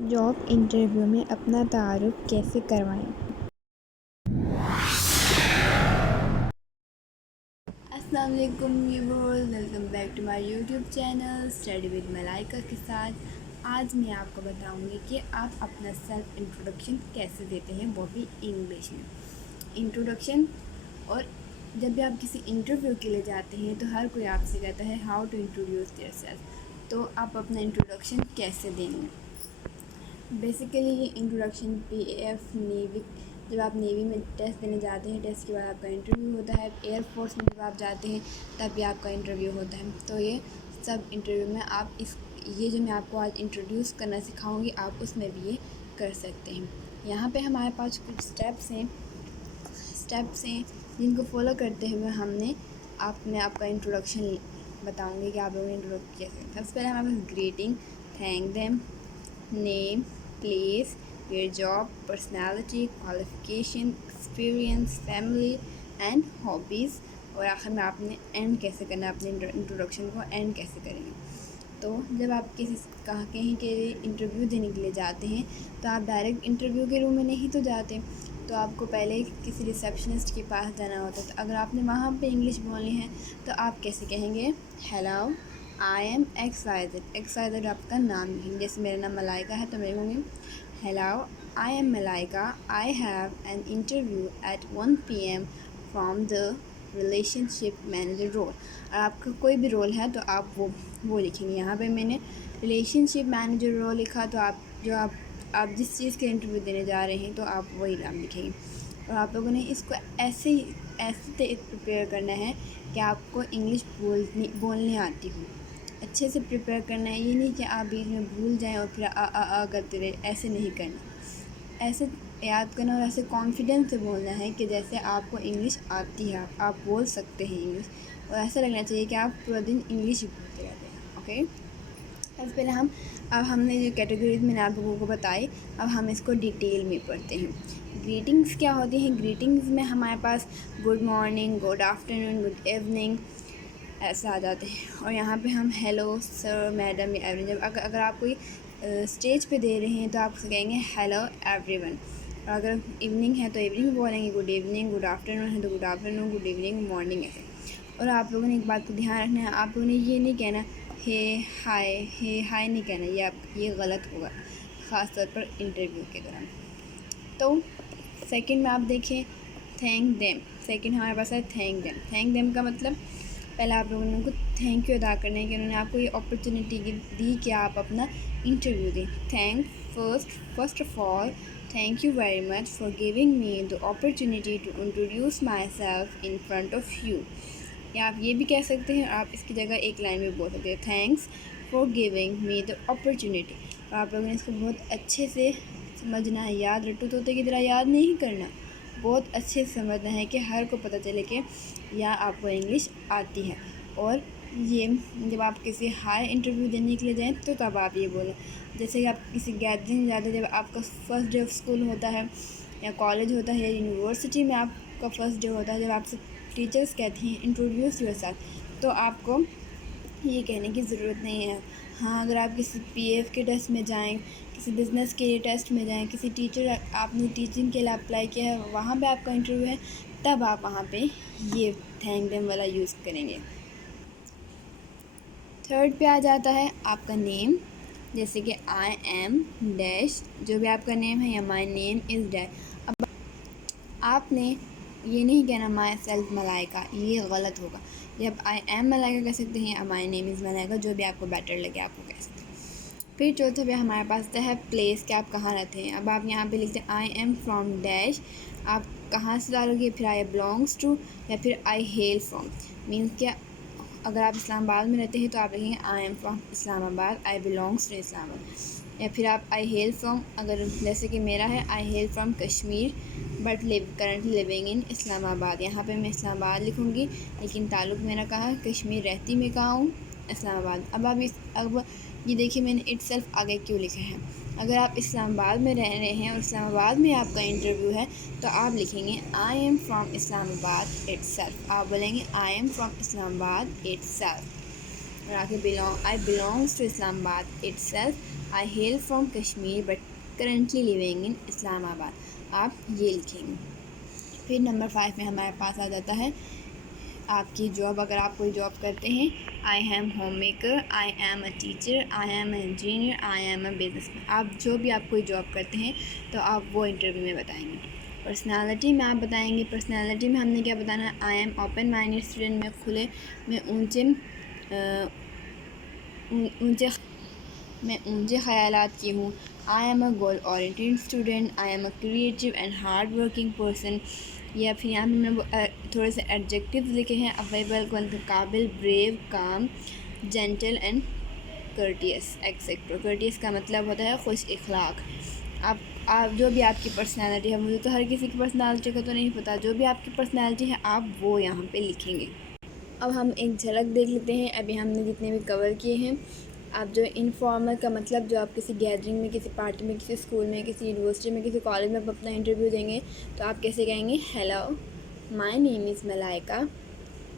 Job interview में अपना तारुफ कैसे करवाएं। अस्सलाम वालेकुम viewers, welcome back to my YouTube channel study with Malaika के साथ। आज मैं आपको बताऊंगी कि आप अपना सेल्फ इंट्रोडक्शन कैसे देते हैं, वो भी इंग्लिश में। इंट्रोडक्शन, और जब भी आप किसी इंटरव्यू के लिए जाते हैं तो हर कोई आपसे कहता है how to introduce their self, तो आप अपना इंट्रोडक्शन कैसे देंगे। बेसिकली ये इंट्रोडक्शन पीएफ नेवी, जब आप नेवी में टेस्ट देने जाते हैं, टेस्ट के बाद आपका इंटरव्यू होता है। एयरफोर्स में जब आप जाते हैं तब भी आपका इंटरव्यू होता है। तो ये सब इंटरव्यू में आप ये जो मैं आपको आज इंट्रोड्यूस करना सिखाऊंगी, आप उसमें भी ये कर सकते हैं। यहाँ पे हमारे पास कुछ स्टेप्स हैं जिनको फॉलो करते हुए मैं आपका इंट्रोडक्शन बताऊँगी कि आप लोगों ने इंट्रोडक्शन कैसे। सबसे पहले हमारे पास greeting, thank them, name, place, your job, personality, qualification, experience, family and hobbies, और आखिर में आपने एंड कैसे करना है, अपने इंट्रोडक्शन को एंड कैसे करेंगे। तो जब आप कहीं के लिए इंटरव्यू देने के लिए जाते हैं तो आप डायरेक्ट इंटरव्यू के रूम में नहीं तो जाते, तो आपको पहले किसी रिसेप्शनिस्ट के पास जाना होता है। तो अगर आपने वहाँ पे इंग्लिश बोलनी है तो आप कैसे कहेंगे, हेलो आई एम XYZ आपका नाम लिखेंगे। जैसे मेरा नाम मलाइका है तो मैं कहूँगी hello I am Malaika, I have an interview at 1 PM from the relationship manager role. और आपका कोई भी रोल है तो आप वो लिखेंगे। यहाँ पे मैंने रिलेशनशिप मैनेजर रोल लिखा, तो आप जिस चीज़ के इंटरव्यू देने जा रहे हैं तो आप वही नाम लिखेंगे। और आप लोगों ने इसको ऐसे प्रिपेयर करना है कि आपको इंग्लिश बोलने आती हो। अच्छे से प्रिपेयर करना है, ये नहीं कि आप बीच में भूल जाएं और फिर आ करते रहे, ऐसे नहीं करना। ऐसे याद करना और ऐसे कॉन्फिडेंस से बोलना है कि जैसे आपको इंग्लिश आती है, आप बोल सकते हैं इंग्लिश, और ऐसा लगना चाहिए कि आप पूरा दिन इंग्लिश ही बोलते रहते हैं। ओके, सबसे पहले हमने जो कैटेगरीज मैंने आप लोगों को बताई, अब हम इसको डिटेल में पढ़ते हैं। ग्रीटिंग्स क्या होती हैं? ग्रीटिंग्स में हमारे पास good morning, good afternoon, good evening ऐसे आ जाते हैं। और यहाँ पे हम हेलो सर, मैडम या एवरीवन, जब अगर आप कोई स्टेज पे दे रहे हैं तो आप कहेंगे हेलो एवरीवन। और अगर इवनिंग है तो इवनिंग बोलेंगे, गुड इवनिंग। गुड आफ्टरनून है तो good afternoon, good evening, morning ऐसे। और आप लोगों ने एक बात को ध्यान रखना है, आप लोगों ने ये नहीं कहना हे हाय नहीं कहना, ये गलत होगा, ख़ास तौर पर इंटरव्यू के दौरान। तो सेकंड में आप देखें थैंक देम। सेकंड हमारे पास है थैंक देम। थैंक देम का मतलब पहले आप लोगों ने उनको थैंक यू अदा करना है कि उन्होंने आपको ये अपॉर्चुनिटी दी कि आप अपना इंटरव्यू दें। First of all thank you very much for giving me the opportunity to introduce my self in front of you. या आप ये भी कह सकते हैं, आप इसकी जगह एक लाइन में बोल सकते हैं, thanks for giving me the opportunity. और आप लोगों ने इसको बहुत अच्छे से समझना है, याद रट्टू तोते की तरह याद नहीं करना, बहुत अच्छे से समझना है कि हर को पता चले कि या आपको इंग्लिश आती है। और ये जब आप किसी हाई इंटरव्यू देने के लिए जाएं तो तब आप ये बोलें। जैसे कि आप किसी गैदरिंग जाते हैं, जब आपका फर्स्ट डे ऑफ स्कूल होता है या कॉलेज होता है या यूनिवर्सिटी में आपका फर्स्ट डे होता है, जब आपसे टीचर्स कहती हैं इंट्रोड्यूस योरसेल्फ, तो आपको ये कहने की ज़रूरत नहीं है। हाँ, अगर आप किसी पीएफ के टेस्ट में जाएं, किसी बिज़नेस के लिए टेस्ट में जाएं, किसी टीचर आपने टीचिंग के लिए अप्लाई किया है, वहाँ पे आपका इंटरव्यू है, तब आप वहाँ पे ये थैंक देम वाला यूज़ करेंगे। थर्ड पे आ जाता है आपका नेम, जैसे कि आई एम डैश, जो भी आपका नेम है, या माई नेम इज़ डैश। अब आपने ये नहीं कहना माई सेल्फ मलाइका, ये गलत होगा। जब आई एम मलाइका कह सकते हैं या माई नेम इज़ मलाइका, जो भी आपको बेटर लगे आपको कह सकते हैं। फिर चौथे पे हमारे पास है प्लेस, कि आप कहाँ रहते हैं। अब आप यहाँ पे लिखते हैं आई एम फ्रॉम डैश, आप कहाँ से डालोगे, फिर आई बिलोंग्स टू, या फिर आई हेल फ्रॉम। मीन्स क्या, अगर आप इस्लामाबाद में रहते हैं तो आप लिखेंगे I am from Islamabad, I belongs to Islamabad. या फिर आप आई हेल फ्रॉम, अगर जैसे कि मेरा है I hail from Kashmir but currently living in Islamabad, यहाँ पे मैं इस्लामाबाद लिखूँगी, लेकिन ताल्लुक़ मेरा कहाँ, कश्मीर, रहती मैं कहाँ हूँ, इस्लामाबाद। अब ये देखिए मैंने इटसेल्फ आगे क्यों लिखा है। अगर आप इस्लामाबाद में रह रहे हैं और इस्लामाबाद में आपका इंटरव्यू है तो आप लिखेंगे I am from Islamabad itself. आप बोलेंगे I am from Islamabad itself. और आगे I belongs to Islamabad itself. I hail from Kashmir but currently living in Islamabad. आप ये लिखेंगे। फिर नंबर 5 में हमारे पास आ जाता है आपकी जॉब। अगर आप कोई जॉब करते हैं, I am home maker, I am a teacher, I M engineer, I am a businessman. आप जो भी आप कोई जॉब करते हैं तो आप वो इंटरव्यू में बताएंगे। पर्सनालिटी में आप बताएंगे, पर्सनालिटी में हमने क्या बताना है, I am open minded student, में खुले में ऊंचे ख़यालात की हूँ। आई am a goal oriented student, I am a creative and hard working person. या फिर यहाँ पे मैंने थोड़े से एडजेक्टिव लिखे हैं, अवेलेबल, काबिल, brave, calm, gentle and courteous etcetera. Courteous का मतलब होता है खुश इखलाक। आप जो भी आपकी पर्सनैलिटी है, मुझे तो हर किसी की पर्सनैलिटी का तो नहीं पता, जो भी आपकी पर्सनैलिटी है आप वो यहाँ पे लिखेंगे। अब हम एक झलक देख लेते हैं अभी हमने जितने भी कवर किए हैं। आप जो इनफॉर्मल का मतलब, जो आप किसी गैदरिंग में, किसी पार्टी में, किसी स्कूल में, किसी यूनिवर्सिटी में, किसी कॉलेज में आप अपना इंटरव्यू देंगे तो आप कैसे कहेंगे, hello my name is Malaika,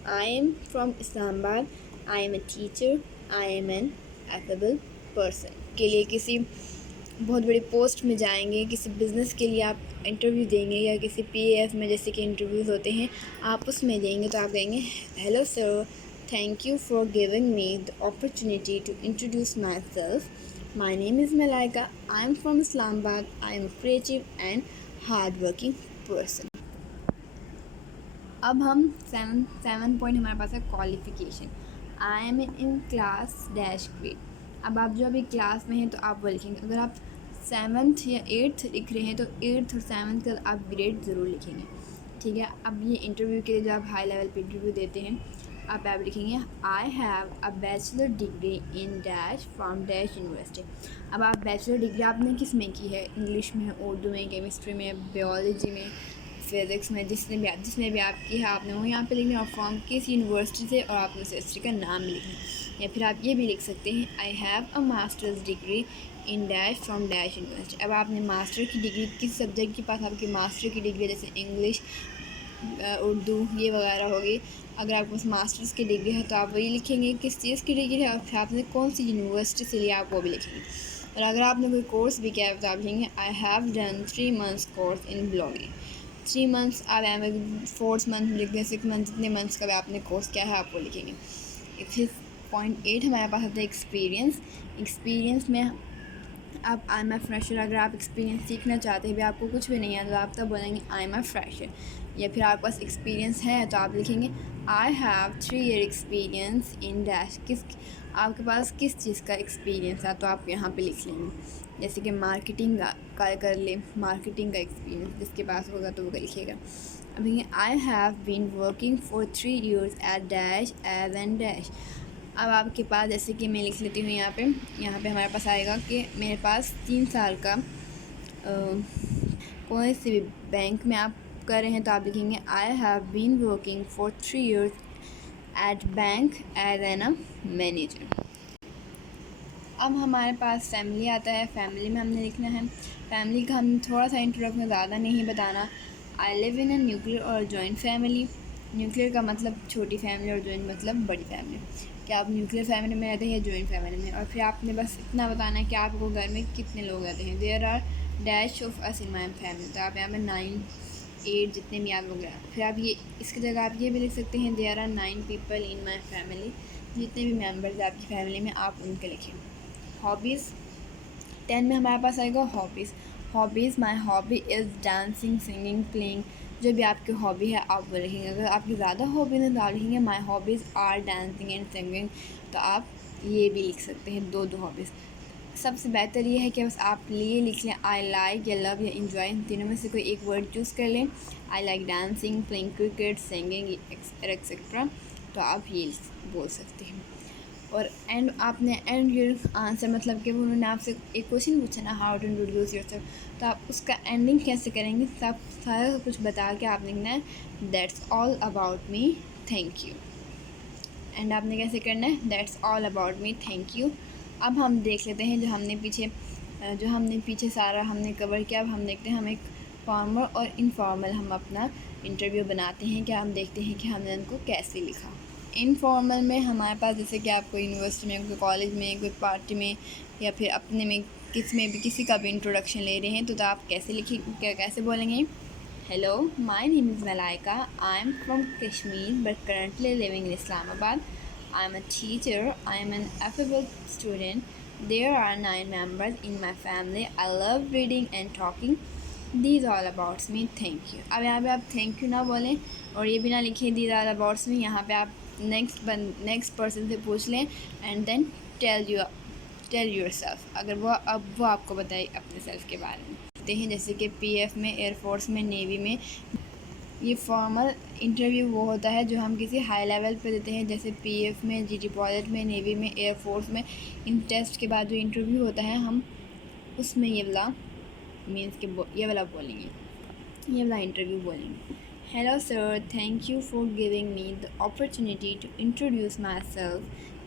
I am from Islamabad, I am a teacher, I am an affable person. के लिए किसी बहुत बड़ी पोस्ट में जाएंगे, किसी बिज़नेस के लिए आप इंटरव्यू देंगे, या किसी पीएएफ में जैसे कि इंटरव्यूज़ होते हैं आप उसमें देंगे तो आप कहेंगे, hello sir, thank you for giving me the opportunity to introduce myself. My name is Malaika. I am from Islamabad. I am a creative and hardworking person. अब हम सेवन पॉइंट हमारे पास है qualification. I am in class dash grade. अब आप जो अभी class में हैं तो आप वो लिखेंगे। अगर आप 7th या 8th लिख रहे हैं तो 8th और 7th का आप ग्रेड ज़रूर लिखेंगे, ठीक है। अब ये इंटरव्यू के लिए जो आप हाई लेवल पे इंटरव्यू देते हैं आप लिखेंगे, I have a bachelor degree in dash from dash university. अब आप बैचलर डिग्री आपने किस में की है, इंग्लिश में, उर्दू में, केमिस्ट्री में, बायोलॉजी में, फिज़िक्स में, जिसमें भी आप की है आपने वो यहाँ पे लिखना, और फ्रॉम किस यूनिवर्सिटी से, और आप यूनिवर्सिटी का नाम लिखना। या फिर आप ये भी लिख सकते हैं, I have a masters degree in dash from dash university. अब आपने मास्टर की डिग्री किस सब्जेक्ट के पास आपकी मास्टर की डिग्री, जैसे इंग्लिश, उर्दू ये वगैरह होगी। अगर आपके पास मास्टर्स की डिग्री है तो आप वही लिखेंगे किस चीज़ की डिग्री है, और फिर आपने कौन सी यूनिवर्सिटी से लिया आप वो भी लिखेंगे। और अगर आपने कोई कोर्स भी किया है तो आप लिखेंगे, I have done 3 months course in blogging. 3 months आप 4th मंथ लिख दें, 6 मंथ, जितने मंथ्स का भी आपने कोर्स किया है आप वो लिखेंगे। फिर पॉइंट 8 हमारे पास आता है एक्सपीरियंस। एक्सपीरियंस में आप आई एम अ फ्रेशर। अगर आप एक्सपीरियंस सीखना चाहते हैं भी, आपको कुछ भी नहीं आता तो आप तब बोलेंगे आई एम अ फ्रेशर। या फिर आपके पास एक्सपीरियंस है तो आप लिखेंगे, I have 3 year experience in dash. आपके पास किस चीज़ का एक्सपीरियंस है तो आप यहाँ पे लिख लेंगे, जैसे कि मार्केटिंग का कर ले, मार्केटिंग का एक्सपीरियंस जिसके पास होगा तो वो लिखिएगा। अब I have been working for 3 years at dash as an dash. अब आपके पास, जैसे कि मैं लिख लेती हूँ यहाँ पे हमारे पास आएगा कि मेरे पास 3 साल का कोई से भी बैंक में आप कर रहे हैं तो आप लिखेंगे, I have been working for 3 years at bank as an a manager. अब हमारे पास फैमिली आता है। फैमिली में हमने लिखना है, फैमिली का हम थोड़ा सा इंट्रोडक्शन, ज़्यादा नहीं बताना। I live in a nuclear और जॉइंट फैमिली। न्यूक्लियर का मतलब छोटी फैमिली और जॉइंट मतलब बड़ी फैमिली। क्या आप न्यूक्लियर फैमिली में रहते हैं या जॉइंट फैमिली में। और फिर आपने बस इतना बताना है कि आपको घर में कितने लोग रहते हैं। There are dash of us in my family. तो आप यहाँ पर 9, 8 जितने भी आप लोग हैं। फिर आप ये इसकी जगह आप ये भी लिख सकते हैं, there are 9 people in my family. जितने भी मेम्बर्स हैं आपकी फैमिली में आप उनके लिखें। हॉबीज़ 10 में हमारे पास आएगा hobbies. My hobby is dancing, singing, playing. जो भी आपकी हॉबी है आप वो लिखेंगे। अगर आपकी ज़्यादा हॉबी है तो आप लिखेंगे, my hobbies are dancing and singing. तो आप ये भी लिख सकते हैं, दो हॉबीज़। सबसे बेहतर ये है कि बस आप ये लिख लें, आई लाइक या लव या इन्जॉय, इन तीनों में से कोई एक वर्ड चूज़ कर लें। I like dancing, playing cricket, singing etcetera. तो आप ये बोल सकते हैं। और आपने योर आंसर, मतलब कि उन्होंने आपसे एक क्वेश्चन पूछा ना, हाउ टू इंट्रोड्यूस योरसेल्फ, तो आप उसका एंडिंग कैसे करेंगे, सब सारा कुछ बता के आप लिखना है, that's all about me, thank you. And आपने कैसे करना है, that's all about me, thank you. अब हम देख लेते हैं जो हमने पीछे सारा हमने कवर किया। अब हम देखते हैं हम एक फॉर्मल और इनफॉर्मल हम अपना इंटरव्यू बनाते हैं, क्या हम देखते हैं कि हमने उनको कैसे लिखा। इनफॉर्मल में हमारे पास जैसे कि आप कोई यूनिवर्सिटी में, कोई कॉलेज में, कोई पार्टी में या फिर अपने में किसी का भी इंट्रोडक्शन ले रहे हैं तो आप कैसे बोलेंगे? Hello, my name is Malaika, I am from Kashmir but currently living in Islamabad. I am a teacher, I am an affable student. There are 9 members in my family. I love reading and talking. These all about me. Thank you. अब यहाँ पे आप thank you ना बोलें और ये भी ना लिखें these all about me. यहाँ पे आप नेक्स्ट पर्सन से पूछ लें एंड देन टेल योरसेल्फ, अगर वो आपको बताए अपने सेल्फ के बारे में. देखते हैं जैसे कि पीएफ में, एयरफोर्स में, नेवी में ये फॉर्मल इंटरव्यू वो होता है जो हम किसी हाई लेवल पे देते हैं, जैसे पीएफ में, जीडी पायलट में, नेवी में, एयरफोर्स में. इन टेस्ट के बाद जो इंटरव्यू होता है हम उसमें ये वाला बोलेंगे, ये वाला इंटरव्यू बोलेंगे. Hello sir, thank you for giving me the opportunity to introduce myself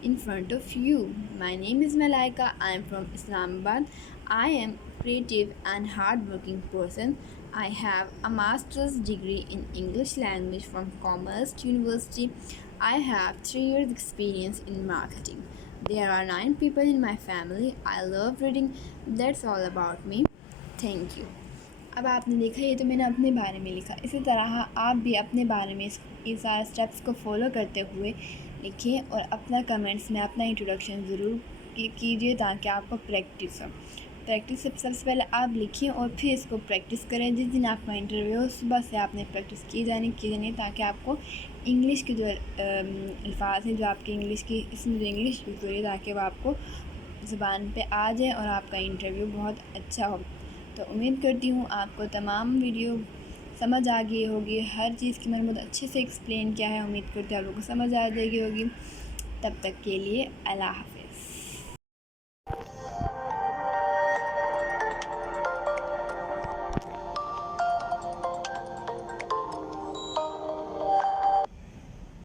in front of you. My name is Malaika. I am from Islamabad. I am creative and hardworking person. I have a master's degree in English language from Commerce University. I have 3 years experience in marketing. There are 9 people in my family. I love reading. That's all about me. Thank you. अब आपने देखा ये तो मैंने अपने बारे में लिखा. इसी तरह आप भी अपने बारे में ये सारे स्टेप्स को फॉलो करते हुए लिखिए और अपना कमेंट्स में अपना इंट्रोडक्शन ज़रूर कीजिए ताकि आपको प्रैक्टिस हो. सबसे पहले आप लिखिए और फिर इसको प्रैक्टिस करें. जिस दिन आपका इंटरव्यू हो सुबह से आपने प्रैक्टिस की जानी ताकि आपको इंग्लिश के जो अल्फाज हैं जो आपकी इंग्लिश की इसमें जो इंग्लिश यूज़ हो रही है ताकि वो आपको ज़ुबान पे आ जाए और आपका इंटरव्यू बहुत अच्छा हो. तो उम्मीद करती हूँ आपको तमाम वीडियो समझ आ गई होगी. हर चीज़ की मैंने बहुत अच्छे से एक्सप्लेन किया है. उम्मीद करती हूँ आप लोगों को समझ आ जाएगी होगी. तब तक के लिए अल्लाह हाफ़िज़.